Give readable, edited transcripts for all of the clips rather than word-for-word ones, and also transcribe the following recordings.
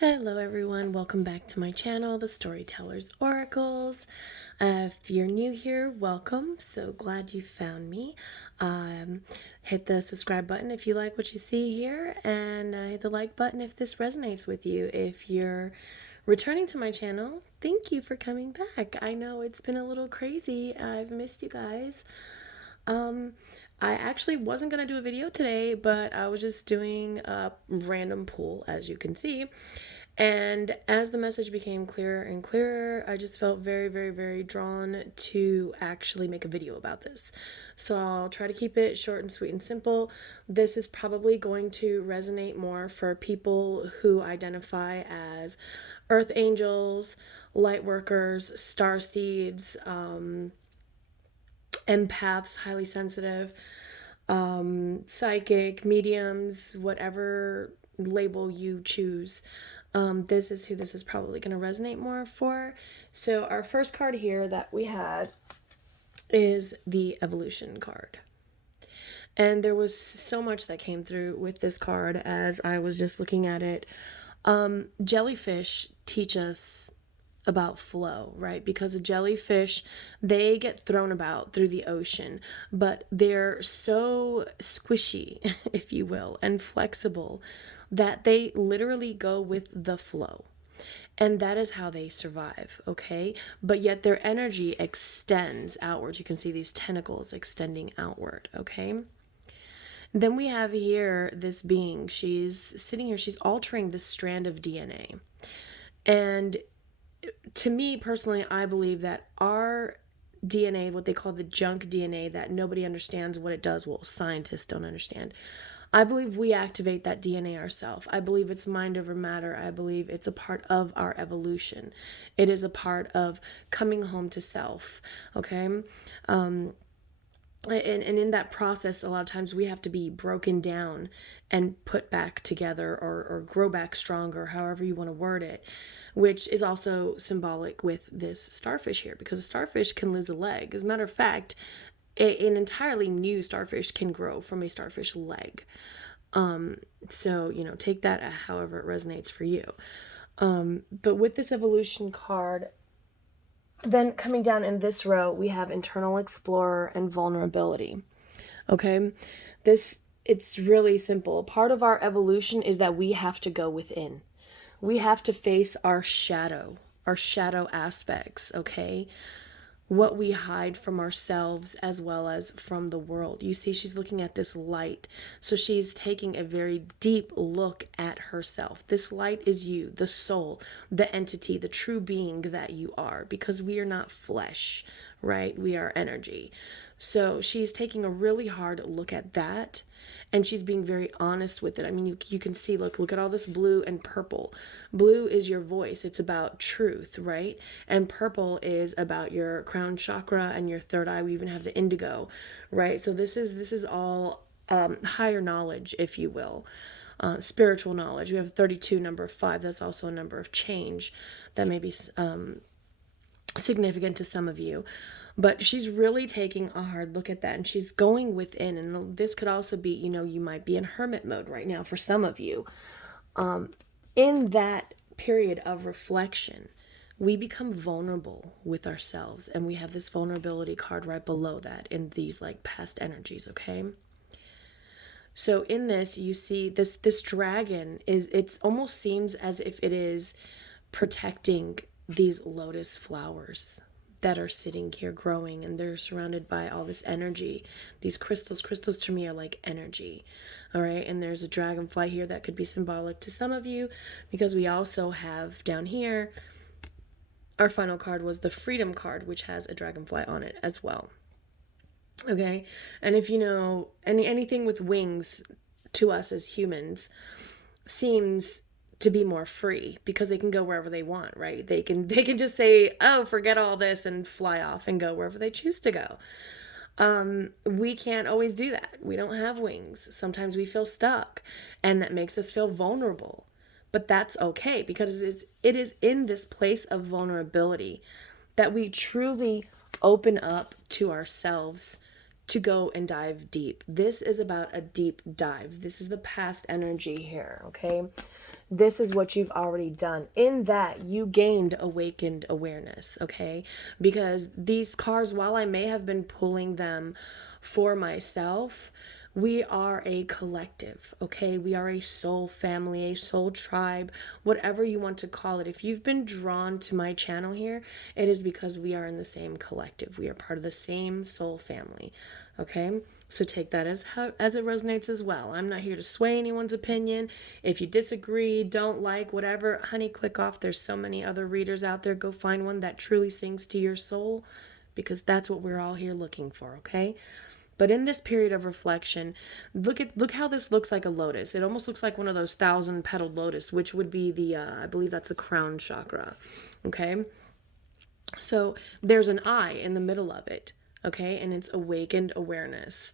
Hello everyone, welcome back to my channel, The Storyteller's Oracles. If you're new here, welcome. So glad you found me. Hit the subscribe button if you like what you see here, and hit the like button if this resonates with you. If you're returning to my channel, thank you for coming back. I know it's been a little crazy. I've missed you guys. I actually wasn't going to do a video today, but I was just doing a random pull, as you can see. And as the message became clearer and clearer, I just felt very, very, very drawn to actually make a video about this. So I'll try to keep it short and sweet and simple. This is probably going to resonate more for people who identify as earth angels, light workers, starseeds, empaths, highly sensitive, psychic, mediums, whatever label you choose. This is who this is probably going to resonate more for. So our first card here that we had is the evolution card. And there was so much that came through with this card as I was just looking at it. Jellyfish teach us about flow, right? Because a jellyfish, they get thrown about through the ocean, but they're so squishy, if you will, and flexible that they literally go with the flow. And that is how they survive, okay? But yet their energy extends outwards. You can see these tentacles extending outward, okay? Then we have here this being. She's sitting here, she's altering this strand of DNA. And to me personally, I believe that our DNA, what they call the junk DNA, that nobody understands what it does, well, scientists don't understand. I believe we activate that DNA ourselves. I believe it's mind over matter. I believe it's a part of our evolution. It is a part of coming home to self, okay? And in that process, a lot of times we have to be broken down and put back together or grow back stronger, however you want to word it, which is also symbolic with this starfish here, because a starfish can lose a leg. As a matter of fact, an entirely new starfish can grow from a starfish leg. So, take that however it resonates for you. But with this evolution card, then coming down in this row, we have internal explorer and vulnerability. Okay, it's really simple. Part of our evolution is that we have to go within. We have to face our shadow aspects, okay? What we hide from ourselves as well as from the world. You see, she's looking at this light. So she's taking a very deep look at herself. This light is you, the soul, the entity, the true being that you are, because we are not flesh, right? We are energy. So she's taking a really hard look at that, and she's being very honest with it. I mean, you can see, look at all this blue and purple. Blue is your voice. It's about truth, right? And purple is about your crown chakra and your third eye. We even have the indigo, right? So this is all higher knowledge, if you will. Spiritual knowledge. We have 32, number 5. That's also a number of change that may be significant to some of you. But she's really taking a hard look at that, and she's going within. And this could also be, you might be in hermit mode right now for some of you. In that period of reflection, we become vulnerable with ourselves, and we have this vulnerability card right below that in these past energies, okay? So in this, you see this dragon it almost seems as if it is protecting these lotus flowers that are sitting here growing, and they're surrounded by all this energy. These crystals to me are like energy. All right, and there's a dragonfly here that could be symbolic to some of you, because we also have down here, our final card was the freedom card, which has a dragonfly on it as well. Okay, and if you know anything with wings, to us as humans seems to be more free, because they can go wherever they want, right? They can just say, oh, forget all this, and fly off and go wherever they choose to go. We can't always do that. We don't have wings. Sometimes we feel stuck, and that makes us feel vulnerable. But that's okay, because it is in this place of vulnerability that we truly open up to ourselves to go and dive deep. This is about a deep dive. This is the past energy here, okay? this is what you've already done. In that, you gained awakened awareness, okay? Because these cards, while I may have been pulling them for myself, we are a collective, okay? We are a soul family, a soul tribe, whatever you want to call it. If you've been drawn to my channel here, it is because we are in the same collective. We are part of the same soul family, okay? So take that as it resonates as well. I'm not here to sway anyone's opinion. If you disagree, don't like, whatever, honey, click off. There's so many other readers out there. Go find one that truly sings to your soul, because that's what we're all here looking for, okay? But in this period of reflection, look how this looks like a lotus. It almost looks like one of those 1,000-petaled lotus, which would be the, I believe that's the crown chakra, okay? So there's an eye in the middle of it, okay? And it's awakened awareness.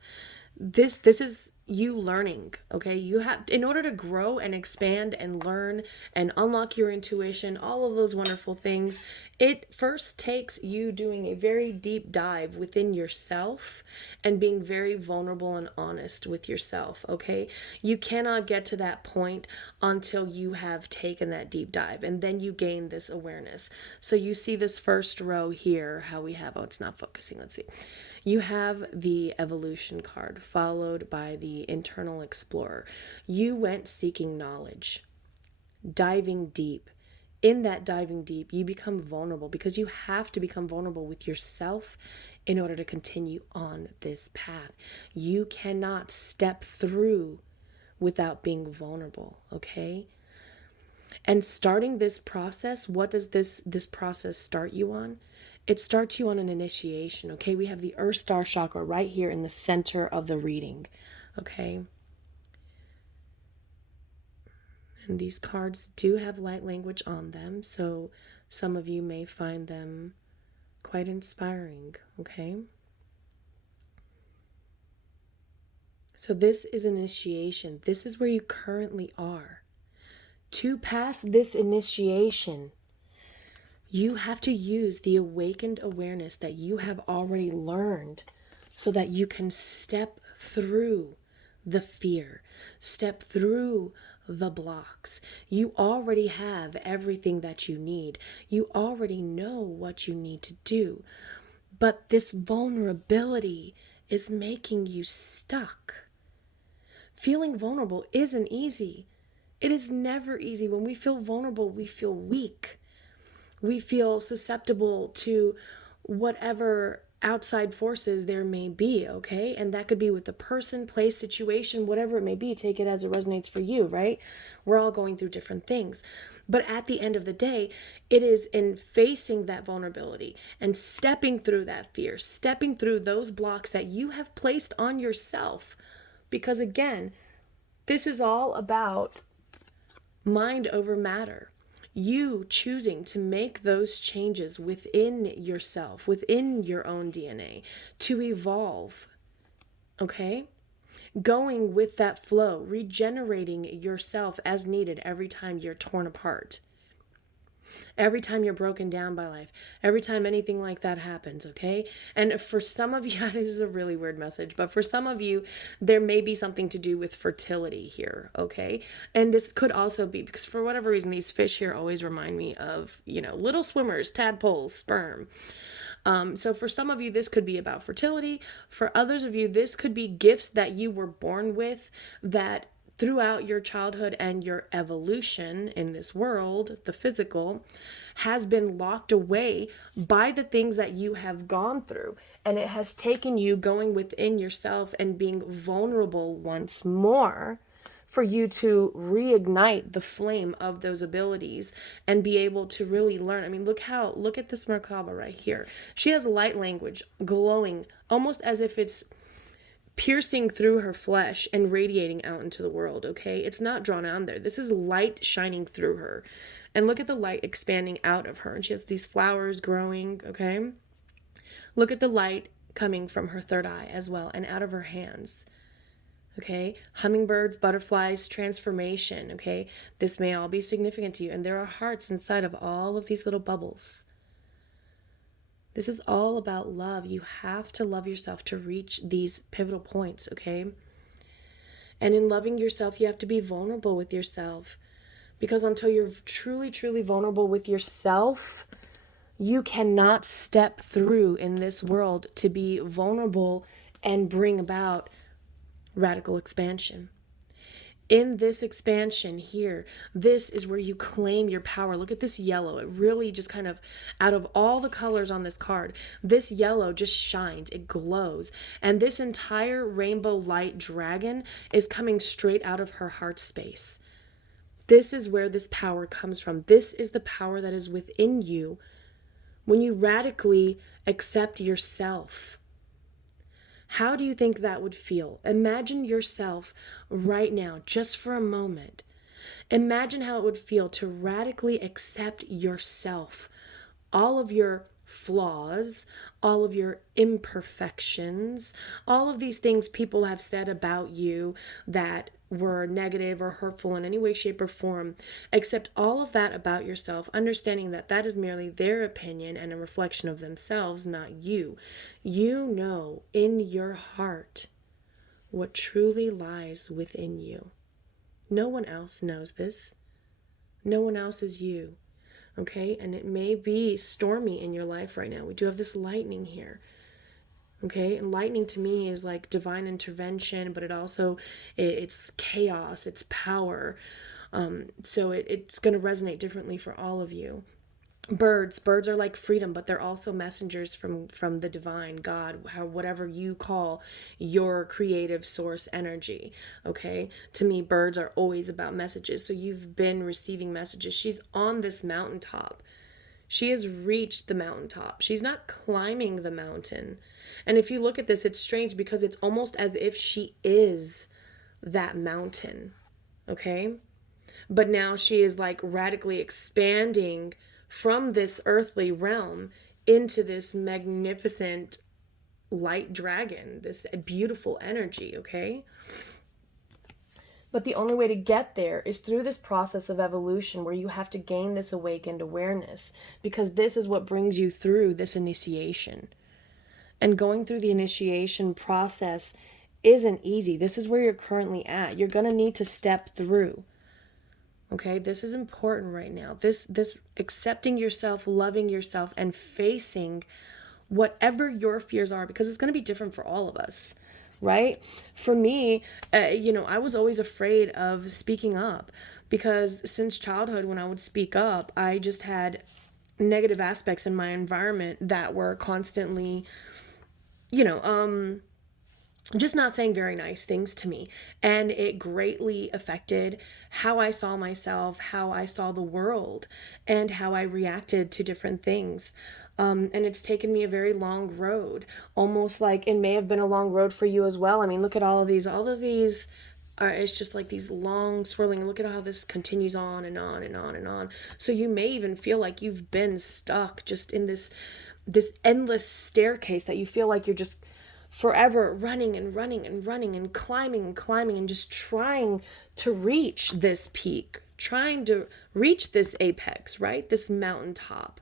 This is you learning, okay? You have, in order to grow and expand and learn and unlock your intuition, all of those wonderful things, it first takes you doing a very deep dive within yourself and being very vulnerable and honest with yourself, okay? You cannot get to that point until you have taken that deep dive, and then you gain this awareness. So you see this first row here, how we have, oh, it's not focusing, let's see. You have the evolution card followed by the internal explorer. You went seeking knowledge, diving deep. In that diving deep, you become vulnerable, because you have to become vulnerable with yourself in order to continue on this path. You cannot step through without being vulnerable, okay? And starting this process, what does this process start you on? It starts you on an initiation, okay? We have the Earth Star chakra right here in the center of the reading, okay? And these cards do have light language on them, so some of you may find them quite inspiring, okay? So this is initiation. This is where you currently are. To pass this initiation, you have to use the awakened awareness that you have already learned so that you can step through the fear, step through the blocks. You already have everything that you need. You already know what you need to do. But this vulnerability is making you stuck. Feeling vulnerable isn't easy. It is never easy. When we feel vulnerable, we feel weak. We feel susceptible to whatever outside forces there may be, okay? And that could be with a person, place, situation, whatever it may be. Take it as it resonates for you, right? We're all going through different things. But at the end of the day, it is in facing that vulnerability and stepping through that fear, stepping through those blocks that you have placed on yourself. Because again, this is all about mind over matter. You choosing to make those changes within yourself, within your own DNA, to evolve, okay? Going with that flow, regenerating yourself as needed every time you're torn apart. Every time you're broken down by life, every time anything like that happens, okay? And for some of you, this is a really weird message, but for some of you, there may be something to do with fertility here, okay? And this could also be because for whatever reason, these fish here always remind me of, little swimmers, tadpoles, sperm. So for some of you, this could be about fertility. For others of you, this could be gifts that you were born with that throughout your childhood and your evolution in this world, the physical, has been locked away by the things that you have gone through. And it has taken you going within yourself and being vulnerable once more for you to reignite the flame of those abilities and be able to really learn. I mean, look at this Merkaba right here. She has light language glowing almost as if it's piercing through her flesh and radiating out into the world, okay? It's not drawn on there. This is light shining through her. And look at the light expanding out of her. And she has these flowers growing, okay? Look at the light coming from her third eye as well and out of her hands, okay? Hummingbirds, butterflies, transformation, okay? This may all be significant to you. And there are hearts inside of all of these little bubbles. This is all about love. You have to love yourself to reach these pivotal points, okay? And in loving yourself, you have to be vulnerable with yourself Because until you're truly, truly vulnerable with yourself, you cannot step through in this world to be vulnerable and bring about radical expansion. In this expansion here, this is where you claim your power. Look at this yellow. It really just kind of, out of all the colors on this card, this yellow just shines. It glows. And this entire rainbow light dragon is coming straight out of her heart space. This is where this power comes from. This is the power that is within you when you radically accept yourself. How do you think that would feel? Imagine yourself right now, just for a moment. Imagine how it would feel to radically accept yourself, all of your flaws, all of your imperfections, all of these things people have said about you that were negative or hurtful in any way, shape, or form. Accept all of that about yourself, understanding that that is merely their opinion and a reflection of themselves, not you. You know in your heart what truly lies within you. No one else knows this. No one else is you. Okay, and it may be stormy in your life right now. We do have this lightning here. Okay, and lightning to me is like divine intervention, but it's chaos, it's power. So it's going to resonate differently for all of you. Birds are like freedom, but they're also messengers from the divine, God, whatever you call your creative source energy. Okay, to me, birds are always about messages. So you've been receiving messages. She's on this mountaintop. She has reached the mountaintop. She's not climbing the mountain. And if you look at this, it's strange because it's almost as if she is that mountain. Okay, but now she is like radically expanding from this earthly realm into this magnificent light dragon, this beautiful energy, okay? But the only way to get there is through this process of evolution where you have to gain this awakened awareness, because this is what brings you through this initiation. And going through the initiation process isn't easy. This is where you're currently at. You're going to need to step through. Okay, this is important right now. This accepting yourself, loving yourself, and facing whatever your fears are, because it's going to be different for all of us, right? For me, I was always afraid of speaking up because since childhood, when I would speak up, I just had negative aspects in my environment that were constantly, just not saying very nice things to me. And it greatly affected how I saw myself, how I saw the world, and how I reacted to different things. And it's taken me a very long road, almost like it may have been a long road for you as well. I mean, look at all of these it's just like these long swirling, and look at how this continues on and on and on and on. So you may even feel like you've been stuck just in this endless staircase that you feel like you're just forever running and running and running and climbing and just trying to reach this peak, trying to reach this apex, right? This mountaintop.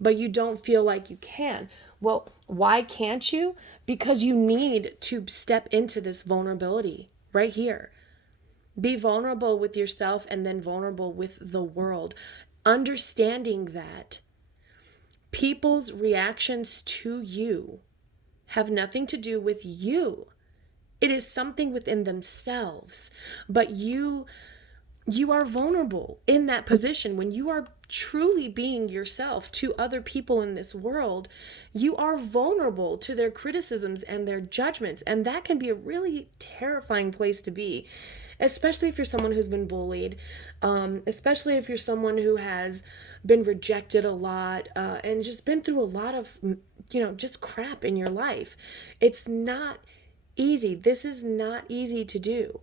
But you don't feel like you can. Well, why can't you? Because you need to step into this vulnerability right here. Be vulnerable with yourself and then vulnerable with the world. Understanding that people's reactions to you have nothing to do with you. It is something within themselves. But you are vulnerable in that position. When you are truly being yourself to other people in this world, you are vulnerable to their criticisms and their judgments. And that can be a really terrifying place to be, especially if you're someone who's been bullied, especially if you're someone who has been rejected a lot, and just been through a lot of, just crap in your life. It's not easy. This is not easy to do.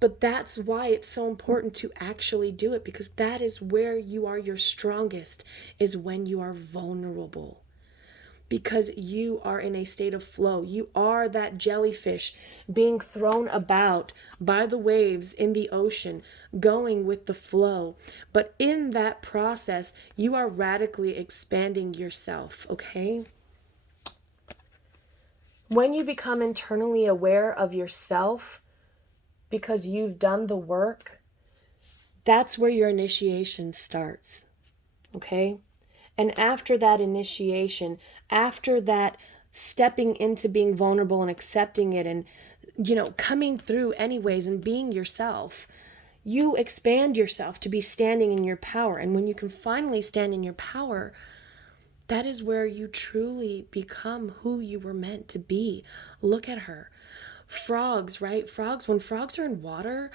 But that's why it's so important to actually do it, because that is where you are your strongest, is when you are vulnerable. Because you are in a state of flow. You are that jellyfish being thrown about by the waves in the ocean, going with the flow. But in that process, you are radically expanding yourself, okay? When you become internally aware of yourself, because you've done the work, That's where your initiation starts. Okay? And after that initiation, after that stepping into being vulnerable and accepting it and, coming through anyways and being yourself, you expand yourself to be standing in your power. And when you can finally stand in your power, that is where you truly become who you were meant to be. Look at her. Frogs, right? When frogs are in water,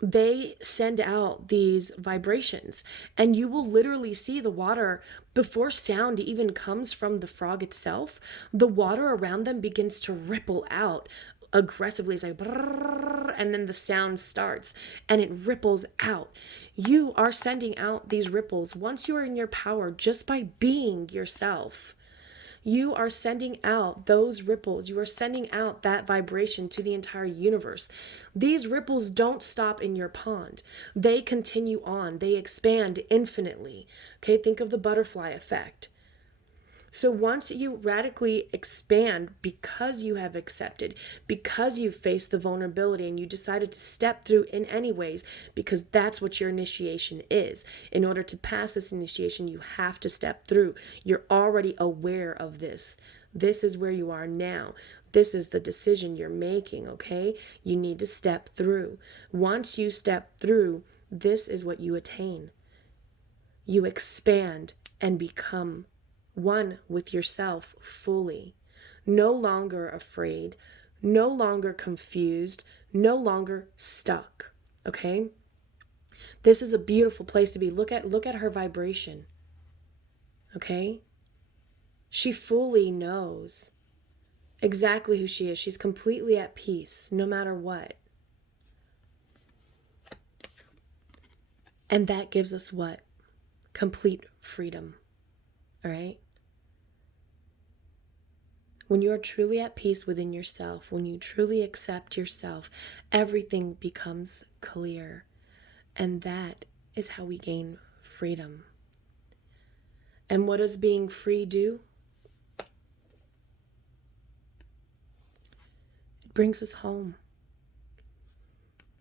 they send out these vibrations, and you will literally see the water before sound even comes from the frog itself. The water around them begins to ripple out aggressively. It's like brrr, and then the sound starts and it ripples out. You are sending out these ripples once you are in your power just by being yourself. You are sending out those ripples. You are sending out that vibration to the entire universe. These ripples don't stop in your pond. They continue on. They expand infinitely. Okay, think of the butterfly effect. So once you radically expand because you have accepted, because you've faced the vulnerability and you decided to step through in any ways, because that's what your initiation is. In order to pass this initiation, you have to step through. You're already aware of this. This is where you are now. This is the decision you're making, okay? You need to step through. Once you step through, this is what you attain. You expand and become one with yourself fully, no longer afraid, no longer confused, no longer stuck. Okay? This is a beautiful place to be. Look at her vibration. Okay? She fully knows exactly who she is. She's completely at peace, no matter what. And that gives us what? Complete freedom. All right? When you are truly at peace within yourself, when you truly accept yourself, everything becomes clear. And that is how we gain freedom. And what does being free do? It brings us home.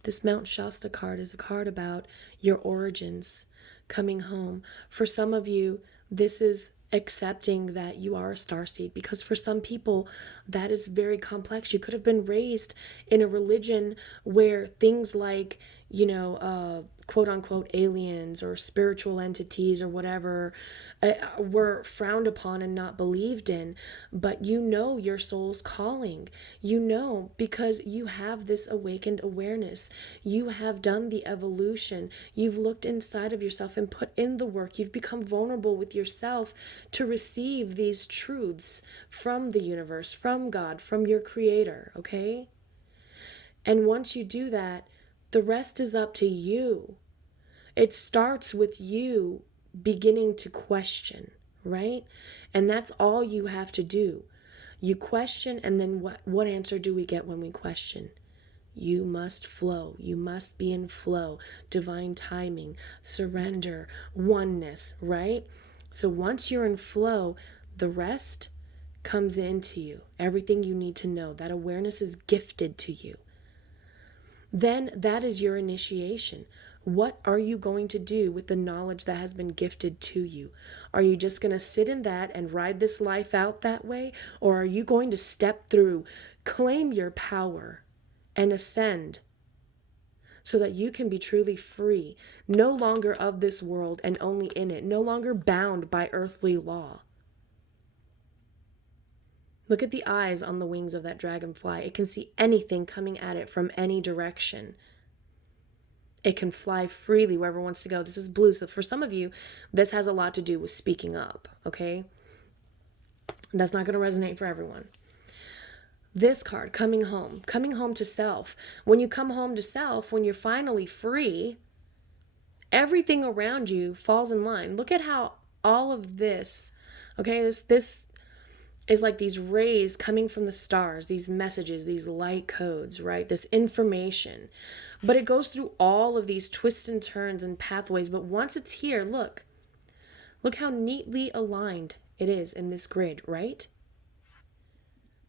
This Mount Shasta card is a card about your origins, coming home. For some of you, this is accepting that you are a starseed, because for some people that is very complex. You could have been raised in a religion where things like, quote unquote aliens or spiritual entities or whatever were frowned upon and not believed in, but your soul's calling, because you have this awakened awareness. You have done the evolution. You've looked inside of yourself and put in the work. You've become vulnerable with yourself to receive these truths from the universe, from God, from your creator, okay? And once you do that, the rest is up to you. It starts with you beginning to question, right? And that's all you have to do. You question, and then what answer do we get when we question? You must flow. You must be in flow, divine timing, surrender, oneness, right? So once you're in flow, the rest comes into you. Everything you need to know. That awareness is gifted to you. Then that is your initiation. What are you going to do with the knowledge that has been gifted to you? Are you just going to sit in that and ride this life out that way? Or are you going to step through, claim your power, and ascend so that you can be truly free, no longer of this world and only in it, no longer bound by earthly law? Look at the eyes on the wings of that dragonfly. It can see anything coming at it from any direction. It can fly freely wherever it wants to go. This is blue. So for some of you, this has a lot to do with speaking up, okay? That's not going to resonate for everyone. This card, coming home to self. When you come home to self, when you're finally free, everything around you falls in line. Look at how all of this, okay, this is like these rays coming from the stars, these messages, these light codes, right? This information. But it goes through all of these twists and turns and pathways. But once it's here, look how neatly aligned it is in this grid, right?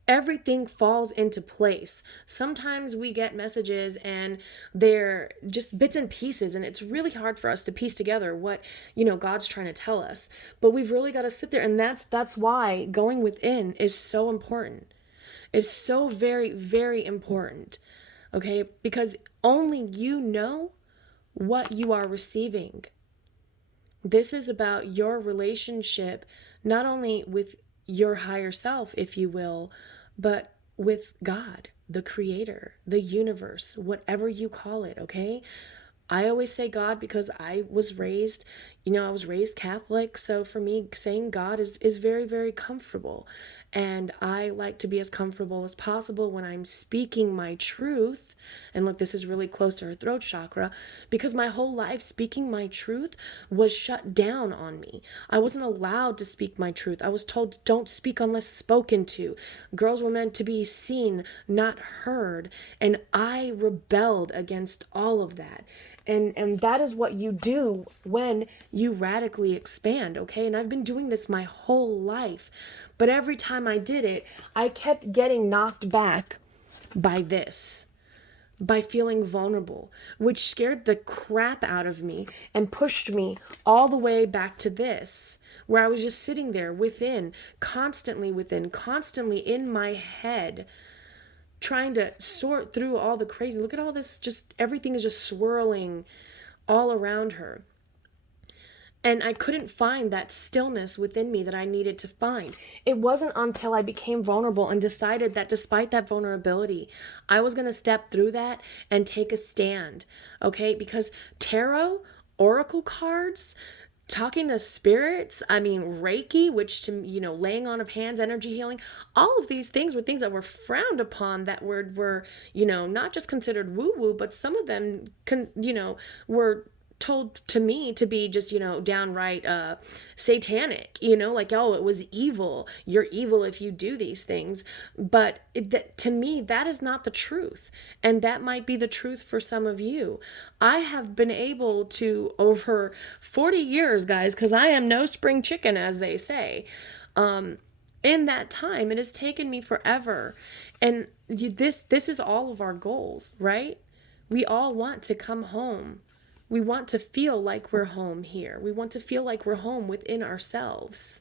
everything falls into place. Sometimes we get messages and they're just bits and pieces, and it's really hard for us to piece together what, God's trying to tell us. But we've really got to sit there, and that's why going within is so important. It's so very, very important. Okay? Because only you know what you are receiving. This is about your relationship, not only with your higher self, if you will, but with God, the creator, the universe, whatever you call it, okay? I always say God because I was raised, I was raised Catholic. So for me, saying God is very, very comfortable. And I like to be as comfortable as possible when I'm speaking my truth. And look, this is really close to her throat chakra, because my whole life speaking my truth was shut down on me. I wasn't allowed to speak my truth. I was told, don't speak unless spoken to. Girls were meant to be seen, not heard. And I rebelled against all of that. And that is what you do when you radically expand, okay? And I've been doing this my whole life. But every time I did it, I kept getting knocked back by this, by feeling vulnerable, which scared the crap out of me and pushed me all the way back to this, where I was just sitting there within, constantly in my head, trying to sort through all the crazy. Look at all this, just everything is just swirling all around her. And I couldn't find that stillness within me that I needed to find. It wasn't until I became vulnerable and decided that despite that vulnerability, I was going to step through that and take a stand. Okay? Because tarot, oracle cards, talking to spirits, Reiki, which to, laying on of hands, energy healing, all of these things were things that were frowned upon, that were not just considered woo-woo, but some of them were told to me to be just, downright satanic, like, oh, it was evil. You're evil if you do these things. But to me, that is not the truth. And that might be the truth for some of you. I have been able to, over 40 years, guys, because I am no spring chicken, as they say, in that time, it has taken me forever. And this is all of our goals, right? We all want to come home. We want to feel like we're home here. We want to feel like we're home within ourselves.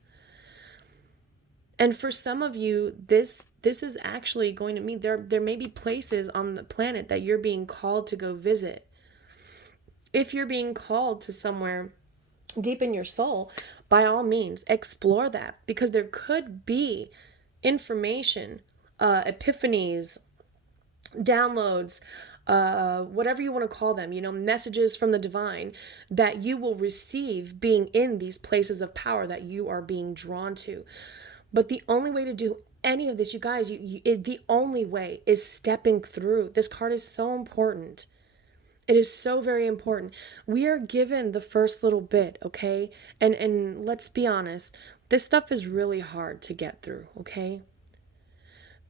And for some of you, this is actually going to mean there may be places on the planet that you're being called to go visit. If you're being called to somewhere deep in your soul, by all means, explore that, because there could be information, epiphanies, downloads, whatever you want to call them, messages from the divine that you will receive being in these places of power that you are being drawn to. But the only way to do any of this, you guys, the only way is stepping through. This card is so important. It is so very important. We are given the first little bit, okay? And let's be honest, this stuff is really hard to get through, okay?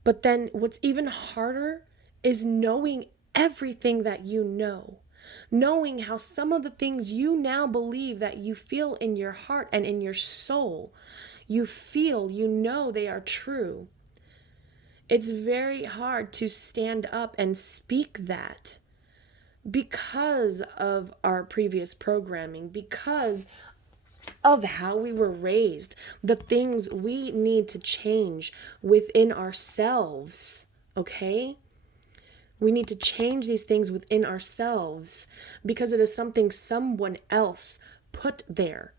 But then what's even harder is knowing everything that you know. Knowing how some of the things you now believe that you feel in your heart and in your soul, you know they are true. It's very hard to stand up and speak that because of our previous programming, because of how we were raised, the things we need to change within ourselves, okay? We need to change these things within ourselves because it is something someone else put there.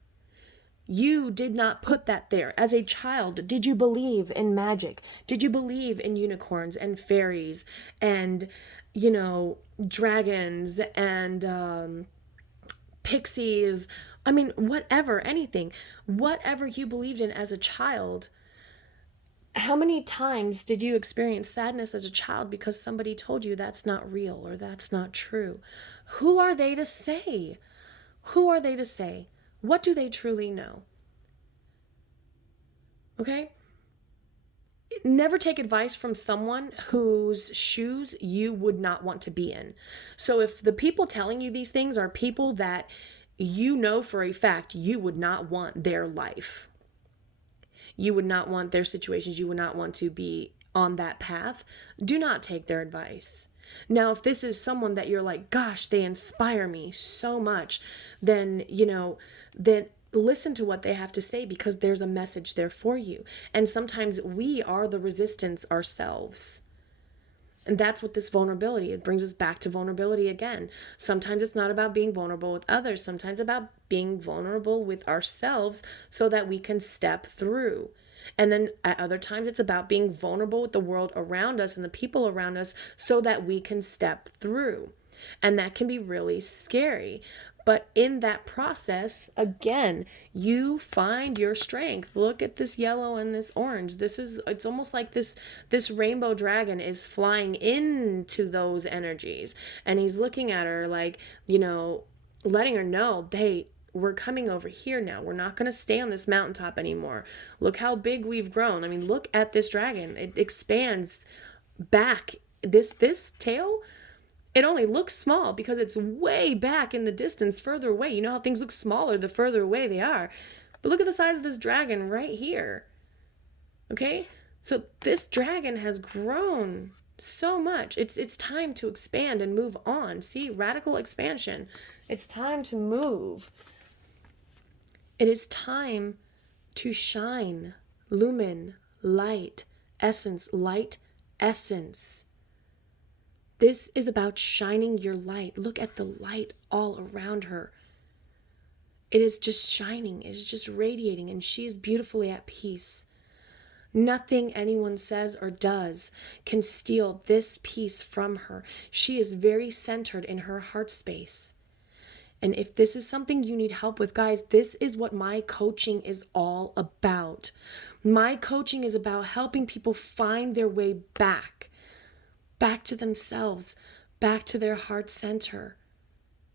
You did not put that there. As a child, did you believe in magic? Did you believe in unicorns and fairies and, dragons and pixies? Whatever, anything. Whatever you believed in as a child. How many times did you experience sadness as a child because somebody told you that's not real or that's not true? Who are they to say? Who are they to say? What do they truly know? Okay? Never take advice from someone whose shoes you would not want to be in. So if the people telling you these things are people that you know for a fact you would not want their life, you would not want their situations, you would not want to be on that path, do not take their advice. Now, if this is someone that you're like, gosh, they inspire me so much, then, then listen to what they have to say, because there's a message there for you. And sometimes we are the resistance ourselves. And that's what this vulnerability, it brings us back to vulnerability again. Sometimes it's not about being vulnerable with others. Sometimes about being vulnerable with ourselves so that we can step through. And then at other times, it's about being vulnerable with the world around us and the people around us so that we can step through. And that can be really scary. But in that process, again, you find your strength. Look at this yellow and this orange. It's almost like this rainbow dragon is flying into those energies. And he's looking at her like, letting her know, we're coming over here now. We're not going to stay on this mountaintop anymore. Look how big we've grown. I mean, look at this dragon. It expands back. This tail, it only looks small because it's way back in the distance, further away. You know how things look smaller the further away they are. But look at the size of this dragon right here. Okay? So this dragon has grown so much. It's time to expand and move on. See? Radical expansion. It's time to move. It is time to shine. Lumen, light, essence, light, essence. This is about shining your light. Look at the light all around her. It is just shining. It is just radiating, and she is beautifully at peace. Nothing anyone says or does can steal this peace from her. She is very centered in her heart space. And if this is something you need help with, guys, this is what my coaching is all about. My coaching is about helping people find their way back to themselves, back to their heart center,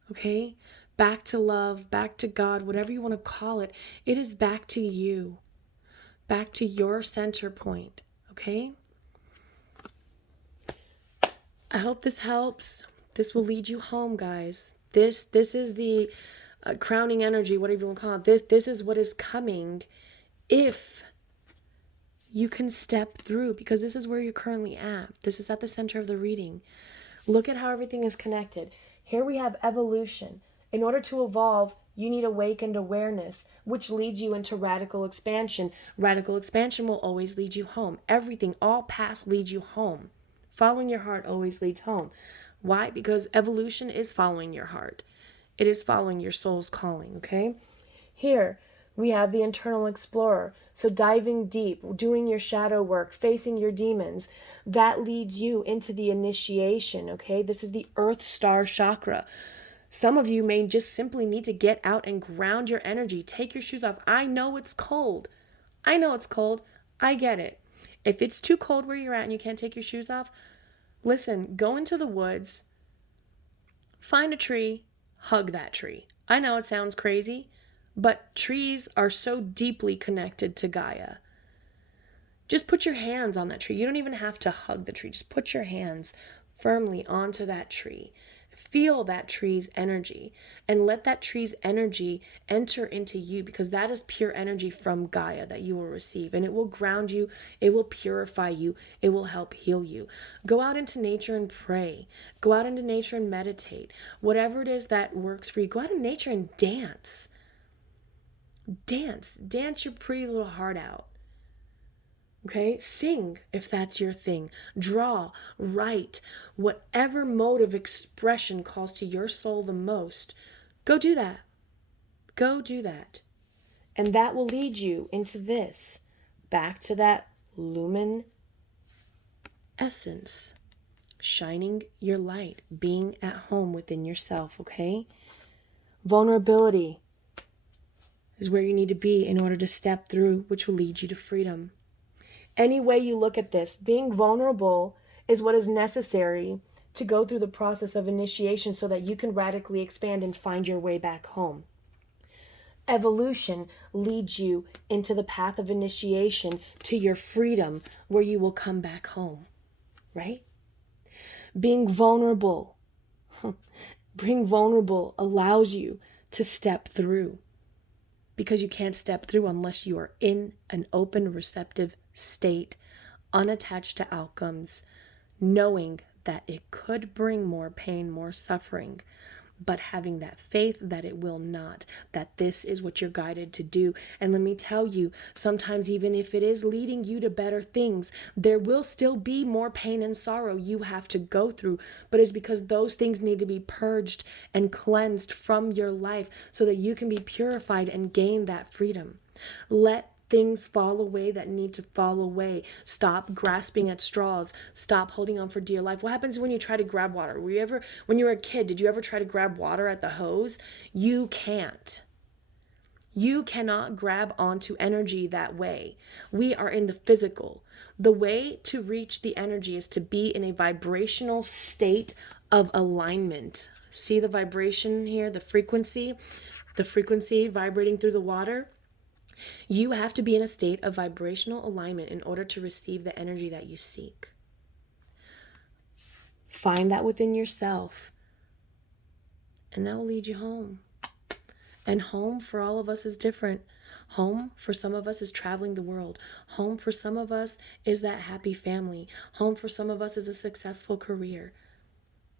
okay? Back to love, back to God, whatever you want to call it. It is back to you, back to your center point, okay? I hope this helps. This will lead you home, guys. This is the crowning energy, whatever you want to call it. This is what is coming if you can step through, because this is where you're currently at. This is at the center of the reading. Look at how everything is connected. Here we have evolution. In order to evolve, you need awakened awareness, which leads you into radical expansion. Radical expansion will always lead you home. Everything, all paths lead you home. Following your heart always leads home. Why? Because evolution is following your heart. It is following your soul's calling, okay? Here, we have the internal explorer. So diving deep, doing your shadow work, facing your demons, that leads you into the initiation, okay? This is the Earth Star chakra. Some of you may just simply need to get out and ground your energy. Take your shoes off. I know it's cold. I know it's cold. I get it. If it's too cold where you're at and you can't take your shoes off, listen, go into the woods, find a tree, hug that tree. I know it sounds crazy, but trees are so deeply connected to Gaia. Just put your hands on that tree. You don't even have to hug the tree. Just put your hands firmly onto that tree. Feel that tree's energy and let that tree's energy enter into you, because that is pure energy from Gaia that you will receive, and it will ground you. It will purify you. It will help heal you. Go out into nature and pray. Go out into nature and meditate. Whatever it is that works for you, go out in nature and dance. Dance your pretty little heart out. Okay, sing if that's your thing. Draw, write, whatever mode of expression calls to your soul the most. Go do that. Go do that. And that will lead you into this, back to that lumen essence, shining your light, being at home within yourself, okay? Vulnerability is where you need to be in order to step through, which will lead you to freedom. Any way you look at this, being vulnerable is what is necessary to go through the process of initiation so that you can radically expand and find your way back home. Evolution leads you into the path of initiation to your freedom, where you will come back home, right? Being vulnerable allows you to step through, because you can't step through unless you are in an open, receptive state unattached to outcomes, knowing that it could bring more pain, more suffering, but having that faith that it will not, that this is what you're guided to do. And let me tell you, sometimes even if it is leading you to better things, there will still be more pain and sorrow you have to go through, but it's because those things need to be purged and cleansed from your life so that you can be purified and gain that freedom. Let things fall away that need to fall away. Stop grasping at straws. Stop holding on for dear life. What happens when you try to grab water? When you were a kid, did you ever try to grab water at the hose? You can't. You cannot grab onto energy that way. We are in the physical. The way to reach the energy is to be in a vibrational state of alignment. See the vibration here, the frequency vibrating through the water? You have to be in a state of vibrational alignment in order to receive the energy that you seek. Find that within yourself, and that will lead you home. And home for all of us is different. Home for some of us is traveling the world. Home for some of us is that happy family. Home for some of us is a successful career.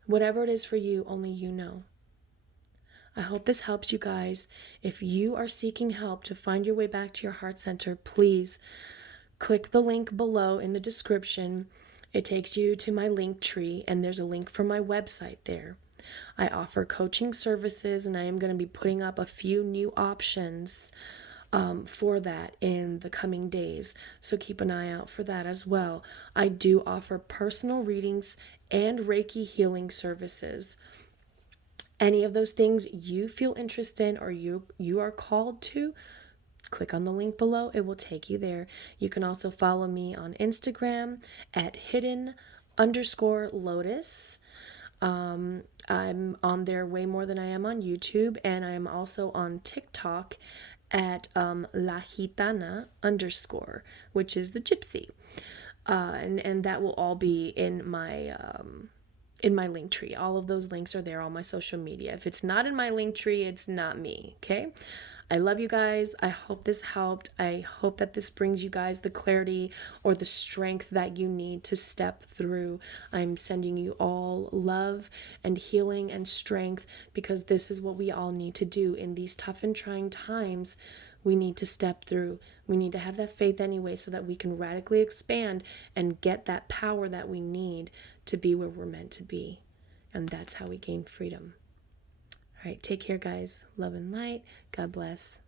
Whatever it is for you, only you know. I hope this helps you guys. If you are seeking help to find your way back to your heart center, please click the link below in the description. It takes you to my link tree, and there's a link for my website there. I offer coaching services, and I am going to be putting up a few new options for that in the coming days. So keep an eye out for that as well. I do offer personal readings and Reiki healing services. Any of those things you feel interested in or you are called to, click on the link below. It will take you there. You can also follow me on Instagram at hidden_lotus. I'm on there way more than I am on YouTube, and I am also on TikTok at _la_gitana, which is the gypsy. And that will all be in my link tree. All of those links are there on my social media. If it's not in my link tree, it's not me, okay? I love you guys. I hope this helped. I hope that this brings you guys the clarity or the strength that you need to step through. I'm sending you all love and healing and strength, because this is what we all need to do in these tough and trying times. We need to step through. We need to have that faith anyway, so that we can radically expand and get that power that we need to be where we're meant to be. And that's how we gain freedom. All right, take care, guys. Love and light. God bless.